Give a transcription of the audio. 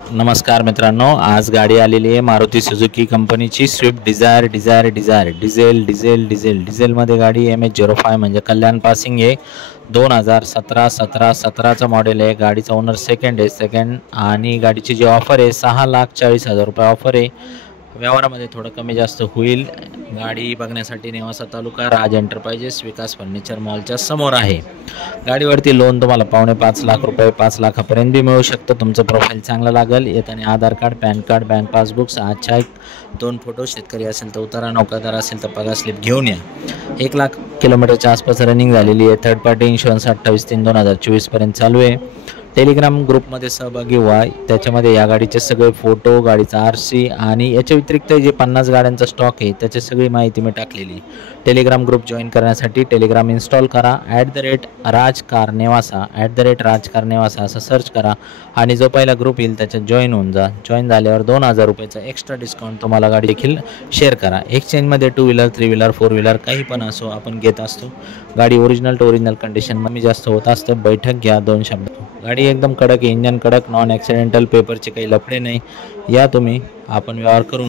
नमस्कार मित्रांनो, आज गाडी आलेली आहे मारुती सुझुकी कंपनीची स्विफ्ट डिझायर डिझेलमध्ये गाडी MH05 म्हणजे कल्याण पासिंग आहे. 2017 मॉडेल आहे. गाडीचा ओनर सेकंड आणि गाडीची जी ऑफर आहे 6,40,000 रुपये ऑफर आहे. व्यवहारामध्ये थोडं कमी जास्त होईल. गाडी बघण्यासाठी नेवासा तालुका राज एंटरप्राइजेस विकास फर्निचर मॉलच्या समोर आहे. गाडीवरती लोन तुम्हाला 5.5 लाख रुपये 5 लाखापर्यंत बी मिळू शकतं. तुमचं प्रोफाईल चांगलं लागेल. येताना Aadhaar card, PAN card, bank passbook, 6 2 photo, शेतकरी असेल तर उतारा, नौकादार असेल तर पगार स्लिप घेऊन या. 1 लाख किलोमीटरच्या आसपास रनिंग झालेली आहे. थर्ड पार्टी इन्शुरन्स 28/3/2024 पर्यंत चालू आहे. टेलिग्राम ग्रुपमध्ये सहभागी व्हा. त्याच्यामध्ये या गाडीचे सगळे फोटो, गाडीचा RC आणि याच्या व्यतिरिक्त जे 50 गाड्यांचा स्टॉक आहे त्याची सगळी माहिती मी टाकलेली. टेलिग्राम ग्रुप जॉईन करण्यासाठी टेलिग्राम इन्स्टॉल करा. @राजकारनेवासा असं सर्च करा आणि जो पहिला ग्रुप येईल त्याच्यात जॉईन होऊन जा. जॉईन झाल्यावर 2,000 रुपयाचा एक्स्ट्रा डिस्काउंट तुम्हाला गाडी देखील शेअर करा. एक्सचेंजमध्ये 2 व्हीलर, 3 व्हीलर, 4 व्हीलर काही पण असो आपण घेत असतो. गाडी ओरिजिनल टू ओरिजिनल कंडिशन कमी जास्त होत असतं. बैठक घ्या 2 शब्द. गाडी एकदम कडक, इंजन कडक, नॉन ॲक्सिडेंटल, पेपरचे काही लफडे नाही. या तुम्ही, आपण व्यवहार करून